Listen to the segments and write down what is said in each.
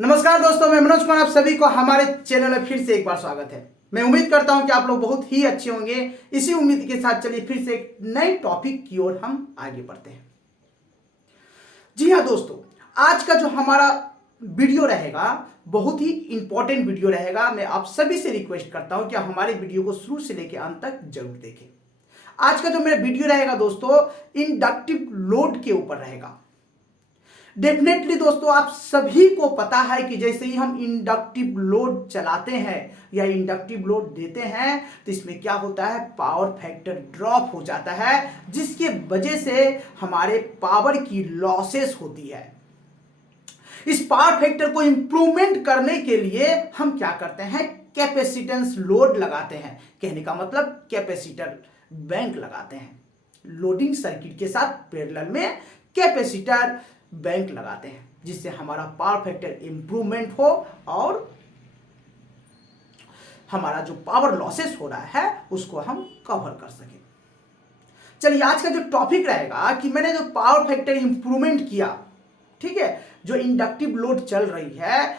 नमस्कार दोस्तों, मैं मनोज कुमार, आप सभी को हमारे चैनल में फिर से एक बार स्वागत है। मैं उम्मीद करता हूं कि आप लोग बहुत ही अच्छे होंगे। इसी उम्मीद के साथ चलिए फिर से एक नए टॉपिक की ओर हम आगे बढ़ते हैं। जी हाँ दोस्तों, आज का जो हमारा वीडियो रहेगा बहुत ही इंपॉर्टेंट वीडियो रहेगा। मैं आप सभी से रिक्वेस्ट करता हूं कि आप हमारे वीडियो को शुरू से लेकर अंत तक जरूर देखें। आज का जो मेरा वीडियो रहेगा दोस्तों, इंडक्टिव लोड के ऊपर रहेगा। डेफिनेटली दोस्तों, आप सभी को पता है कि जैसे ही हम इंडक्टिव लोड चलाते हैं या इंडक्टिव लोड देते हैं तो इसमें क्या होता है, पावर फैक्टर ड्रॉप हो जाता है, जिसके वजह से हमारे पावर की लॉसेस होती है। इस पावर फैक्टर को इंप्रूवमेंट करने के लिए हम क्या करते हैं, कैपेसिटेंस लोड लगाते हैं। कहने का मतलब कैपेसिटर बैंक लगाते हैं। लोडिंग सर्किट के साथ पैरेलल में कैपेसिटर बैंक लगाते हैं, जिससे हमारा पावर फैक्टर इंप्रूवमेंट हो और हमारा जो पावर लॉसेस हो रहा है उसको हम कवर कर सकें। चलिए, आज का जो टॉपिक रहेगा कि मैंने जो पावर फैक्टर इंप्रूवमेंट किया, ठीक है, जो इंडक्टिव लोड चल रही है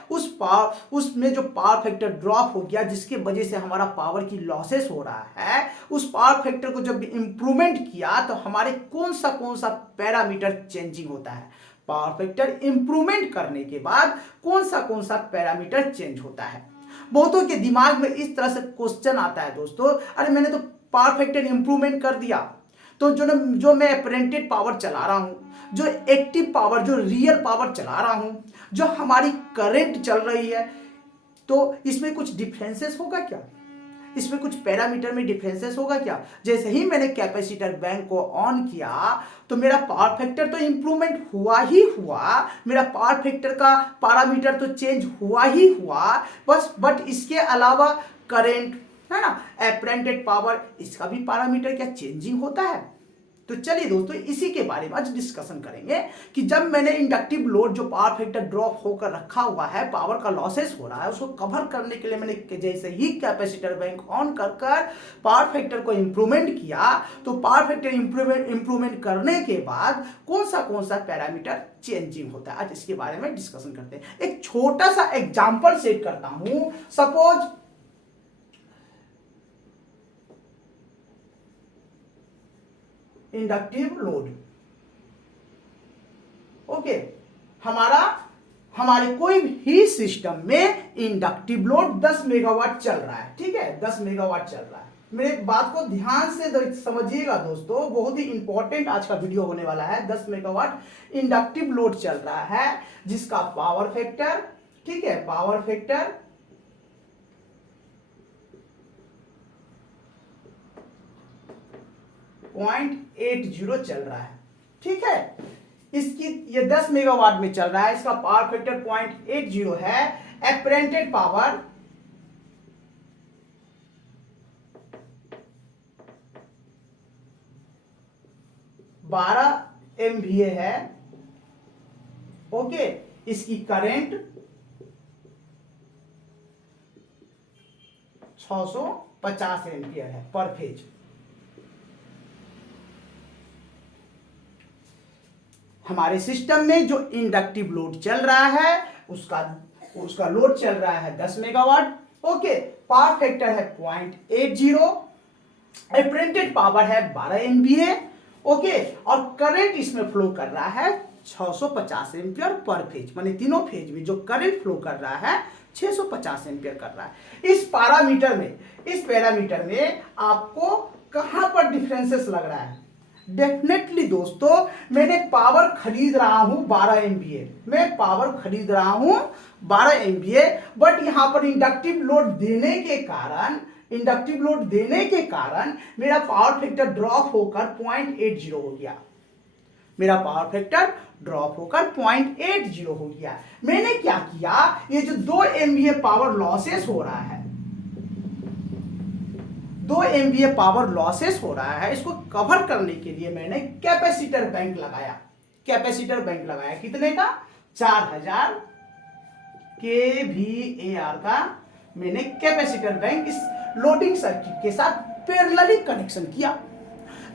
उसमें जो पावर फैक्टर ड्रॉप हो गया, जिसके वजह से हमारा पावर की लॉसेस हो रहा है, उस पावर फैक्टर को जब इंप्रूवमेंट किया तो हमारे कौन सा पैरामीटर चेंजिंग होता है। पावर फैक्टर इंप्रूवमेंट करने के बाद कौन सा पैरामीटर चेंज होता है। बहुतों के दिमाग में इस तरह से क्वेश्चन आता है दोस्तों, अरे मैंने तो पावर फैक्टर इंप्रूवमेंट कर दिया, तो जो मैं अप्रेंटेड पावर चला रहा हूं, जो एक्टिव पावर, जो रियल पावर चला रहा हूं, जो हमारी करंट चल रही है, तो इसमें कुछ डिफरेंसेस होगा क्या, इसमें कुछ पैरामीटर में डिफरेंसेस होगा क्या। जैसे ही मैंने कैपेसिटर बैंक को ऑन किया तो मेरा पावर फैक्टर तो इंप्रूवमेंट हुआ ही हुआ, मेरा पावर फैक्टर का पैरामीटर तो चेंज हुआ ही हुआ, बट इसके अलावा करंट है ना, अप्रेंटेड पावर, इसका भी पैरामीटर क्या चेंजिंग होता है। तो चलिए दोस्तों, इसी के बारे में आज डिस्कशन करेंगे कि जब मैंने इंडक्टिव लोड जो पावर फैक्टर ड्रॉप होकर रखा हुआ है, पावर का लॉसेस हो रहा है, उसको कवर करने के लिए मैंने जैसे ही कैपेसिटर बैंक ऑन कर पावर फैक्टर को इंप्रूवमेंट किया, तो पावर फैक्टर इंप्रूवमेंट करने के बाद कौन सा पैरामीटर चेंजिंग होता है, आज इसके बारे में डिस्कशन करते हैं। एक छोटा सा एग्जाम्पल सेट करता हूं। सपोज इंडक्टिव लोड, ओके, हमारे कोई भी सिस्टम में इंडक्टिव लोड 10 मेगावाट चल रहा है, ठीक है, 10 मेगावाट चल रहा है। मेरे बात को ध्यान से समझिएगा दोस्तों, बहुत ही इंपॉर्टेंट आज का वीडियो होने वाला है। 10 मेगावाट इंडक्टिव लोड चल रहा है, जिसका पावर फैक्टर, ठीक है, पावर फैक्टर 0.80 चल रहा है, ठीक है। ये 10 मेगावाट में चल रहा है, इसका पावर फैक्टर 0.80 है। अप्रेंटेड पावर 12 MVA है, ओके। इसकी करंट 650 एम्पियर है पर फेज। हमारे सिस्टम में जो इंडक्टिव लोड चल रहा है उसका लोड चल रहा है 10 मेगावाट, ओके। पावर फैक्टर है 0.80, अप्रेंटेड पावर है 12 MVA, ओके, और करंट इसमें फ्लो कर रहा है 650 एम्पियर पर फेज, माने तीनों फेज में जो करंट फ्लो कर रहा है 650 एम्पियर कर रहा है। इस पैरामीटर में आपको कहां पर डिफरेंसेस लग रहा है। डेफिनेटली दोस्तों, मैंने पावर खरीद रहा हूं 12 MVA, मैं पावर खरीद रहा हूं 12 MVA, बट यहां पर इंडक्टिव लोड देने के कारण मेरा पावर फैक्टर ड्रॉप होकर 0.80 हो गया। मेरा पावर फैक्टर ड्रॉप होकर 0.80 हो गया। मैंने क्या किया, ये जो 2 MVA पावर लॉसेस हो रहा है, 2 MVA पावर लॉसेस हो रहा है, इसको कवर करने के लिए मैंने कैपेसिटर बैंक लगाया। कितने का, 4000 kVAR का मैंने कैपेसिटर बैंक इस लोडिंग सर्किट के साथ पैरेलली कनेक्शन किया।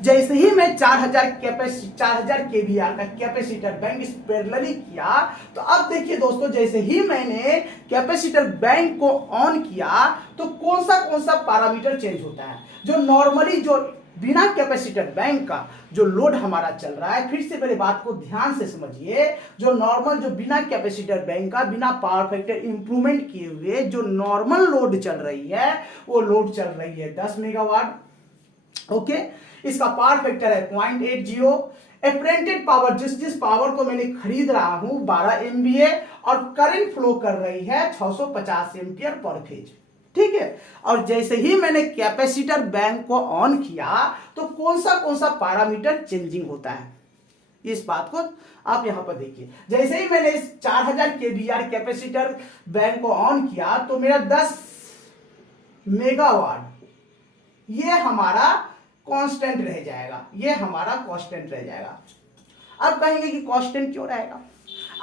जैसे ही मैं 4000 kVAR का कैपेसिटर बैंक इस पैरेलली किया, तो अब देखिए दोस्तों, जैसे ही मैंने कैपेसिटर बैंक को ऑन किया तो कौन सा पैरामीटर चेंज होता है। जो नॉर्मली जो बिना कैपेसिटर बैंक का जो लोड हमारा चल रहा है, फिर से मेरी बात को ध्यान से समझिए, जो नॉर्मल जो बिना कैपेसिटर बैंक का बिना पावर फैक्टर इंप्रूवमेंट किए हुए जो नॉर्मल लोड चल रही है, वो लोड चल रही है 10 मेगावाट। ओके, इसका पावर फैक्टर है 0.80। एपरेंटेड पावर, जिस पावर को मैंने खरीद रहा हूं 12 MVA और करंट फ्लो कर रही है 650 एम्पियर पर फेज। ठीक है, और जैसे ही मैंने कैपेसिटर बैंक को ऑन किया तो कौन सा पैरामीटर चेंजिंग होता है, इस बात को आप यहां पर देखिए। जैसे ही मैंने इस 4000 kVAR कैपेसिटर बैंक को ऑन किया तो मेरा 10 मेगावाट ये हमारा कांस्टेंट रह जाएगा, ये हमारा कांस्टेंट रह जाएगा। अब कहेंगे कि कांस्टेंट क्यों रहेगा?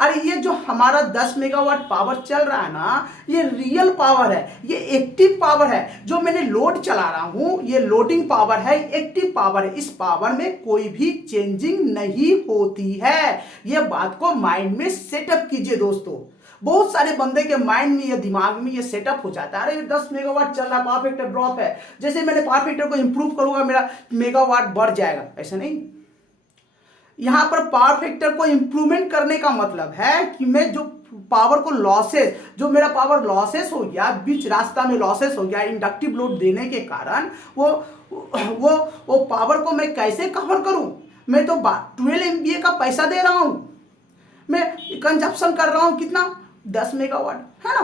अरे ये जो हमारा 10 मेगावाट पावर चल रहा है ना, ये रियल पावर है, ये एक्टिव पावर है। जो मैंने लोड चला रहा हूं ये लोडिंग पावर है, एक्टिव पावर है। इस पावर में कोई भी चेंजिंग नहीं होती है। ये बात को माइंड में सेटअप कीजिए दोस्तों। बहुत सारे बंदे के माइंड में या दिमाग में ये सेटअप हो जाता है, अरे 10 मेगावाट चल रहा है, पावर फैक्टर ड्रॉप है, जैसे मैंने पावर फैक्टर को इंप्रूव करूंगा मेरा मेगावाट बढ़ जाएगा। ऐसा नहीं, यहां पर पावर फैक्टर को इंप्रूवमेंट करने का मतलब है कि मैं जो पावर को लॉसेस, जो मेरा पावर लॉसेस हो गया, बीच रास्ता में लॉसेस हो गया इंडक्टिव लोड देने के कारण, वो पावर को मैं कैसे कवर करूं। मैं तो 12 MVA का पैसा दे रहा हूं, मैं कंजप्शन कर रहा हूं कितना, 10 मेगावाट, है ना।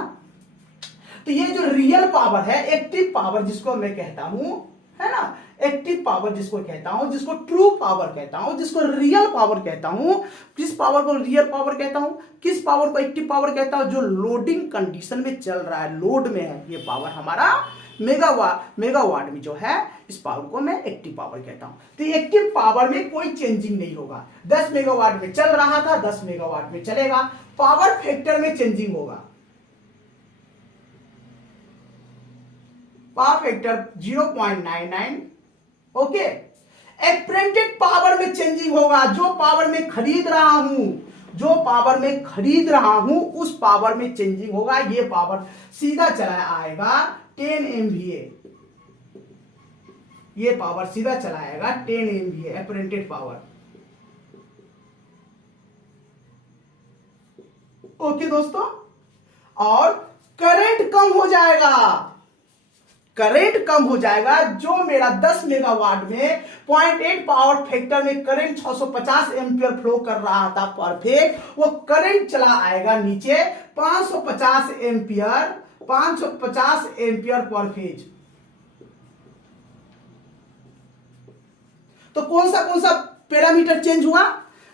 तो ये जो रियल पावर है, एक्टिव पावर जिसको मैं कहता हूं, है ना, एक्टिव पावर जिसको कहता हूं, जिसको ट्रू पावर कहता हूं, जिसको रियल पावर कहता हूं। किस पावर को रियल पावर कहता हूं, किस पावर को एक्टिव पावर कहता हूं? जो लोडिंग कंडीशन में चल रहा है, लोड में है, ये पावर हमारा मेगावाट में जो है, इस पावर को मैं एक्टिव पावर कहता हूं। तो एक्टिव पावर में कोई चेंजिंग नहीं होगा। 10 मेगावाट में चल रहा था, 10 मेगावाट में चलेगा। पावर फैक्टर में चेंजिंग होगा, पावर फैक्टर 0.99। ओके, एपरेंटेड पावर में चेंजिंग होगा। जो पावर में खरीद रहा हूं उस पावर में चेंजिंग होगा। ये पावर सीधा चला आएगा 10 MVA, ये पावर सीधा चला आएगा 10 MVA एपरेंटेड पावर। ओके दोस्तों, और करंट कम हो जाएगा, करंट कम हो जाएगा। जो मेरा 10 मेगावाट में 0.8 पावर फैक्टर में करंट 650 एम्पियर फ्लो कर रहा था पर फेज, वो करंट चला आएगा नीचे 550 एम्पियर पर फेज। तो कौन सा पैरामीटर चेंज हुआ?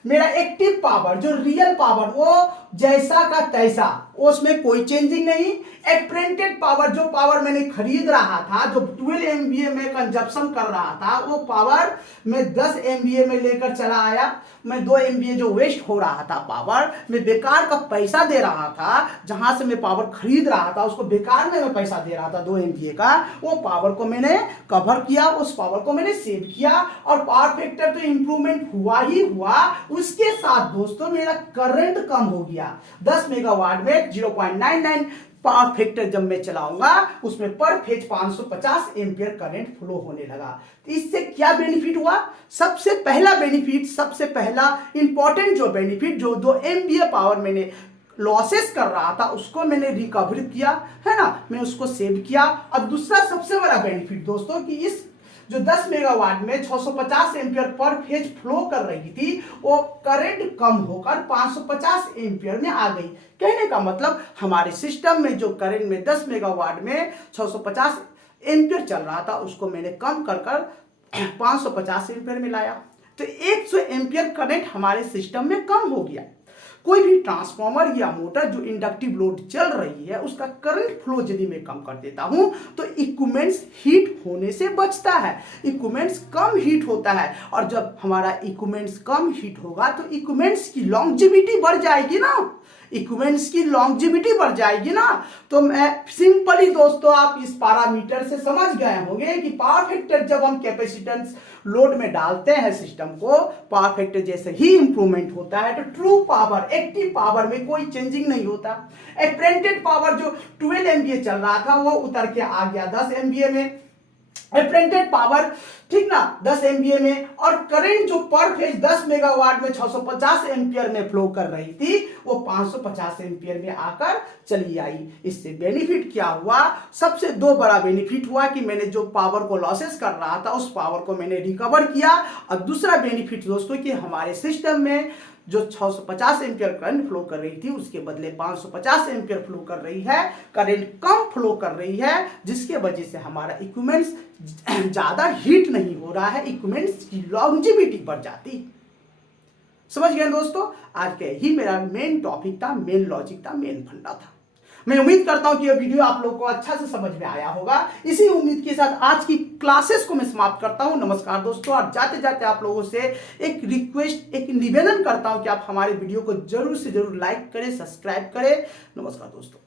मेरा एक्टिव पावर, जो रियल पावर, वो जैसा का तैसा, उसमें कोई चेंजिंग नहीं। एपरेंटेड पावर, जो पावर मैंने खरीद रहा था, जो 12 MVA में कंजप्शन कर रहा था, वो पावर मैं 10 MVA में लेकर चला आया। मैं 2 MVA जो वेस्ट हो रहा था पावर, मैं बेकार का पैसा दे रहा था, जहां से मैं पावर खरीद रहा था उसको बेकार में मैं पैसा दे रहा था 2 MVA का, वो पावर को मैंने कवर किया, उस पावर को मैंने सेव किया, और पावर फैक्टर तो इंप्रूवमेंट हुआ ही हुआ। उसके साथ दोस्तों मेरा करंट कम हो गया। 10 मेगावाट में 0.99 पावर फैक्टर जब मैं चलाऊंगा, उसमें पर फेज 550 एम्पियर करंट फ्लो होने लगा। तो इससे क्या बेनिफिट हुआ? सबसे पहला इंपॉर्टेंट जो बेनिफिट, जो 2 MVA पावर मैंने लॉसेस कर रहा था उसको मैंने रिकवर किया, है ना, मैं उसको सेव किया। अब दूसरा सबसे बड़ा बेनिफिट दोस्तों कि इस जो 10 मेगावाट में 650 एम्पियर पर फेज फ्लो कर रही थी, वो करंट कम होकर 550 एम्पियर में आ गई। कहने का मतलब हमारे सिस्टम में जो करंट में 10 मेगावाट में 650 एम्पियर चल रहा था, उसको मैंने कम कर 550 एम्पियर में लाया। तो 100 एम्पियर करंट हमारे सिस्टम में कम हो गया। कोई भी ट्रांसफार्मर या मोटर जो इंडक्टिव लोड चल रही है, उसका करंट फ्लो यदि मैं कम कर देता हूं तो इक्विपमेंट्स हीट होने से बचता है, इक्विपमेंट्स कम हीट होता है। और जब हमारा इक्विपमेंट्स कम हीट होगा तो इक्विपमेंट्स की लॉन्जेविटी बढ़ जाएगी ना। इक्विपमेंट्स की लॉन्जिविटी बढ़ जाएगी ना। तो मैं सिंपली दोस्तों आप इस पैरामीटर से समझ गए होंगे कि पावर फैक्टर जब हम कैपेसिटेंस लोड में डालते हैं सिस्टम को, पावर फैक्टर जैसे ही इंप्रूवमेंट होता है तो ट्रू पावर, एक्टिव पावर में कोई चेंजिंग नहीं होता। एप्रेंटेड पावर जो 12 MVA चल रहा था वो उतर के आ गया 10 MVA में, एप्रेंटेड पावर ठीक ना 10 MVA में, और करंट जो पर फेज 10 मेगावाट में 650 एम्पियर में फ्लो कर रही थी वो 550 एम्पियर में आकर चली आई। इससे बेनिफिट क्या हुआ? सबसे दो बड़ा बेनिफिट हुआ कि मैंने जो पावर को लॉसेस कर रहा था उस पावर को मैंने रिकवर किया, और दूसरा बेनिफिट दोस्तों कि हमारे सिस्टम में जो 650 एम्पियर करंट फ्लो कर रही थी उसके बदले 550 एम्पियर फ्लो कर रही है, करंट कम फ्लो कर रही है, जिसके वजह से हमारा इक्विपमेंट्स ज्यादा हीट नहीं हो रहा है, इक्विपमेंट्स की लॉन्जिविटी बढ़ जाती। समझ गए दोस्तों? आज के ही मेरा मेन टॉपिक था, मेन लॉजिक था, मेन फंडा था। मैं उम्मीद करता हूं कि यह वीडियो आप लोगों को अच्छा से समझ में आया होगा। इसी उम्मीद के साथ आज की क्लासेस को मैं समाप्त करता हूं। नमस्कार दोस्तों। और जाते जाते आप लोगों से एक रिक्वेस्ट, एक निवेदन करता हूं कि आप हमारे वीडियो को जरूर से जरूर लाइक करें, सब्सक्राइब करें। नमस्कार दोस्तों।